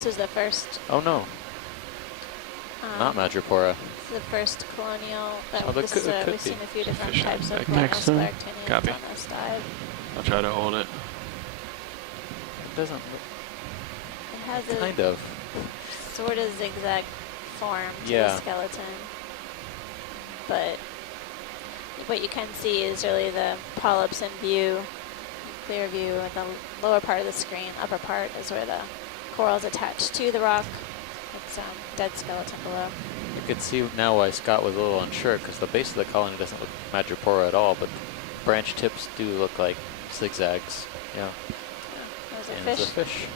This is the first. Oh no, not Madrepora. This is the first colonial that Oh, we've seen a few different Fish types of back colonial next. Scleractinians Copy. on this dive. I'll try to hold it. It doesn't look It has a kind of. sort of zigzag form to the Yeah. skeleton, but what you can see is really the polyps in view, clear view, and the lower part of the screen, upper part is where the coral is attached to the rock. It's dead skeleton below. You can see now why Scott was a little unsure, because the base of the colony doesn't look Madrepora at all, but branch tips do look like zigzags. Yeah. There's a And fish. it's a fish.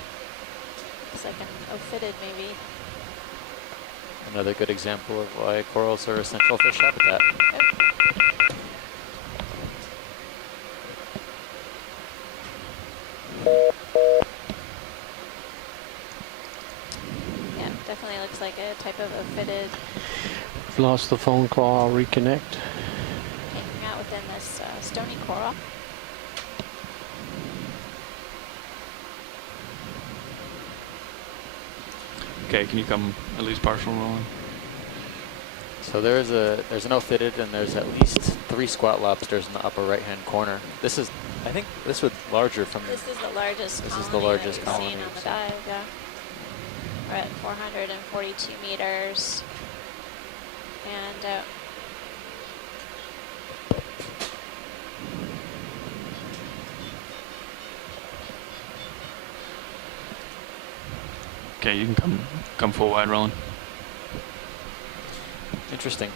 Looks like an ophidid maybe. Another good example of why corals are essential fish habitat. Yeah, definitely looks like a type of ophidid I've lost the phone call. I'll reconnect. hanging out within this stony coral. Okay, can you come at least partial rolling? So there's an ophidid, and there's at least 3 squat lobsters in the upper right-hand corner. This is, I think, this was larger from. This is the largest This colony is the largest that we've colony seen on the we've seen. dive, yeah. We're at 442 meters. And Okay, you can come full wide rolling. Interesting.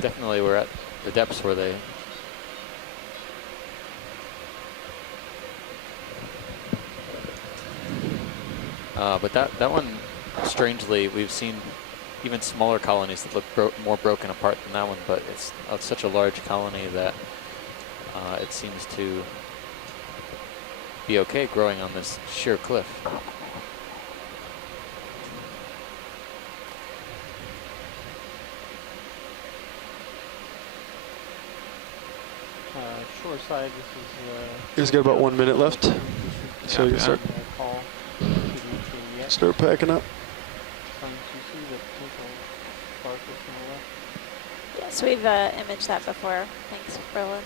Definitely we're at the depths where they. But that one, strangely, we've seen even smaller colonies that look more broken apart than that one, but it's such a large colony that it seems to be okay growing on this sheer cliff. Shore side, this is. You guys got about 1 minute left, so you Copy can start packing up. yes, we've imaged that before. Thanks, Roland.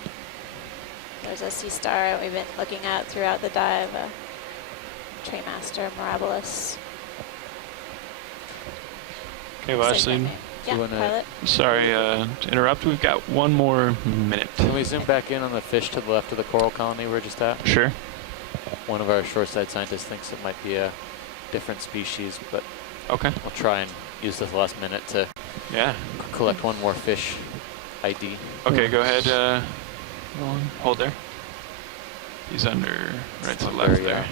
There's a sea star we've been looking at throughout the dive, Traymaster mirabilis. Okay, last Say that lead. name. Yeah, pilot. Sorry to interrupt. We've got 1 more minute. Can we zoom back in on the fish to the left of the coral colony we're just at? Sure. One of our shoreside scientists thinks it might be a different species, but Okay. we'll try and use this last minute to Yeah. collect one more fish ID. Okay, go ahead. Rolling. Hold there. He's under right to Under, left yeah. there.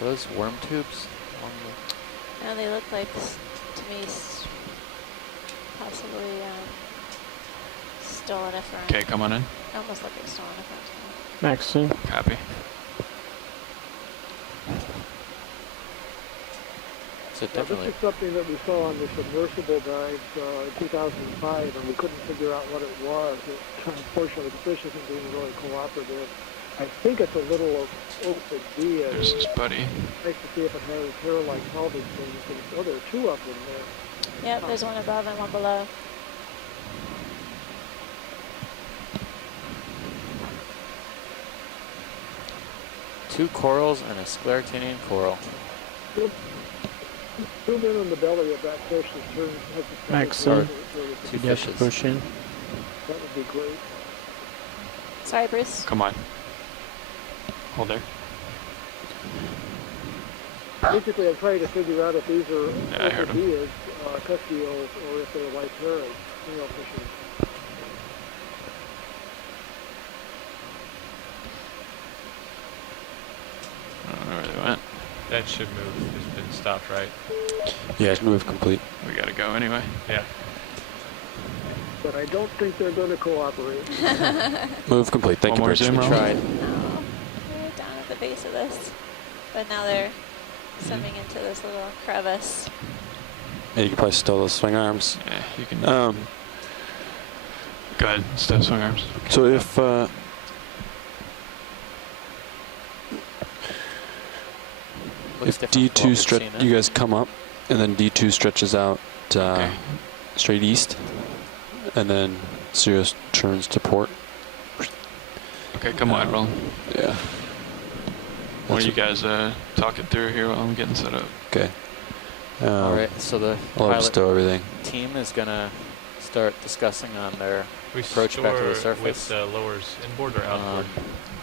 Are those worm tubes? Along the No, they look like, to me, possibly stoloniferan. Okay, come on in. Almost look like stoloniferan. Max soon. Copy. So This definitely. is something that we saw on the submersible dive in 2005, and we couldn't figure out what it was. Unfortunately, the fish isn't being really cooperative. I think it's a little ophidia. There's his buddy. Nice to see if it has hair-like pelvic things. And, oh, there are 2 of them there. Yeah, there's one above and one below. Two corals and a Scleractinian coral. Zoom in on the belly of that fish that turns. Has the Max, stomach sir. where it's- Two You have to fishes. push in. That would be great. Sorry, Bruce. Come on. Hold there. Basically, I'm trying to figure out if these are Yeah, I heard him. ophidias, cuspials, or if they're like parrots, female fishes. I don't know where they went. That should move. It's been stopped, right? Yeah, move complete. We gotta go anyway. Yeah. But I don't think they're going to cooperate. Move complete. Thank One you, more Rich. zoom We roll. tried. No, they're down at the base of this. But now they're swimming into this little crevice. Yeah, you can probably still those swing arms. Yeah, you can. Um, Go ahead. Step swing arms. so if looks If different from what D2 we've stretch, seen it. you guys come up, and then D2 stretches out Okay. straight east, and then Sirius turns to port. Okay, come on, Admiral. Yeah. One of That's you guys talk it through here while I'm getting set up. Okay. All right, so the I'll pilot stow everything. team is going to start discussing on their We approach back to the store surface. with the lowers inboard or outboard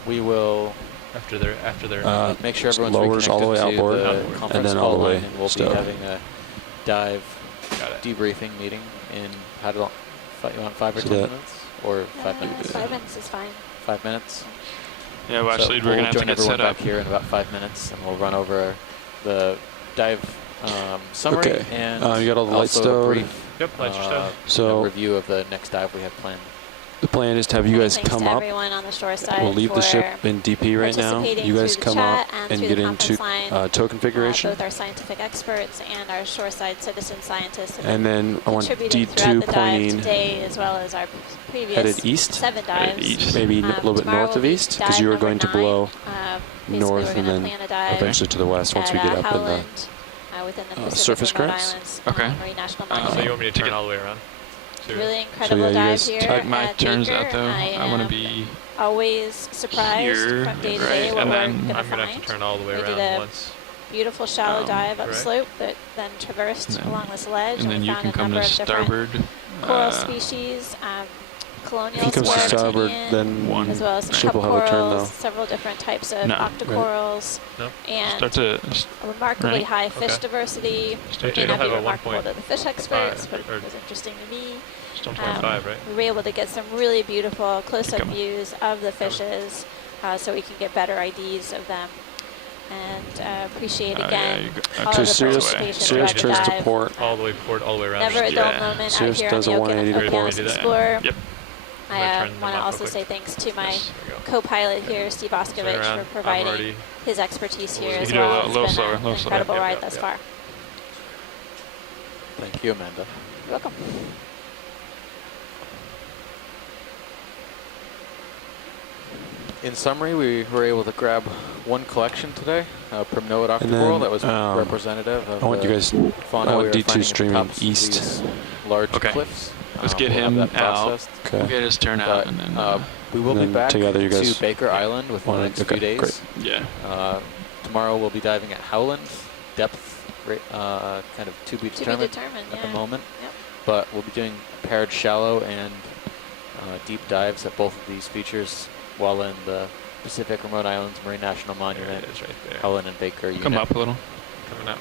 We will after their make sure everyone's lowers all the way reconnected outboard, to the Outboard. conference and then call all the way line, and we'll stowed. be having a dive got it. debriefing meeting in, how do you want 5 or So 10 that- minutes? Or 5 minutes? 5 minutes is fine. 5 minutes? Yeah, well, So actually, we're we'll gonna have to join get everyone set up. back here in about 5 minutes, and we'll run over the dive summary Okay. and You got all the lights also a stowed. brief Yep, lights are stowed. So review of the next dive we have planned. the plan is to have you Many guys thanks come to up. everyone on the shore side We'll leave the ship for in DP right now. participating You guys through the come up chat and and through get the into conference line. tow configuration. Both our scientific experts and our shoreside citizen scientists have And been then I want contributing D2 throughout the dive pointing today, as well as our previous headed east, 7 Headed dives. east. maybe a little bit Tomorrow north will of be east, because dive you were number going to 9. blow Basically, north we're and gonna then plan a dive eventually to the west once we at, get up in the. Howland, within the Pacific surface Remote currents? Islands, Okay. Marine National So So Monument. you want me to turn all the way around? Serious? Really incredible yeah, you dive guys here take Like my at turns Baker. out though. I want to am be always surprised here, from day to right, day what and we're then going to I'm gonna find. have to turn all the way We did around a once. Beautiful shallow dive correct. upslope that then traversed And then- along this ledge, and then we you found can a come number to of different starboard. coral species, If colonial he comes to square starboard, tinian, then One. as well as some ship cup will have a turn corals, though. several different types of No. octocorals, No? and Start to a remarkably right. high fish Okay. diversity. start May It'll not be have a remarkable 1.5, to the fish experts, but or- it was interesting to me. Just 1.5, right? We were able to get some really beautiful close-up Come on. views of the fishes, so we can get better IDs of them. And appreciate again all So of the Sirius participation Sirius throughout the turns to dive. port. All the way forward, all the way around. Never a just- dull Yeah. moment out Sirius here on does the a 180 to port. Okeanos Do that. Explorer. Yep. I I'm gonna turn them want to off real also quick. say thanks to my Yes, there we go. co-pilot here, Steve Turn Boscovich, around. for I'm providing already- his expertise here You as can do a well. little It's been slower, an little slower. incredible Yep, ride yep, thus yep. far. Thank you, Amanda. You're welcome. In summary, we were able to grab one collection today, Primnoid And then, octocoral that was representative of I want the you guys. fauna I we want were D2 finding at the streaming tops of east. these large Okay. cliffs. Let's get we'll have him that out. processed. Okay. We'll get his turn out, But and then we will and be then back together you guys to Baker Island within the wanna- next okay, few days. great. yeah. Tomorrow we'll be diving at Howland, depth kind of to be To be determined determined, at yeah. the moment. Yep. But we'll be doing paired shallow and deep dives at both of these features while in the Pacific Remote Islands Marine National There Monument, it is right there. Howland and Baker unit. Come up a little. Coming up.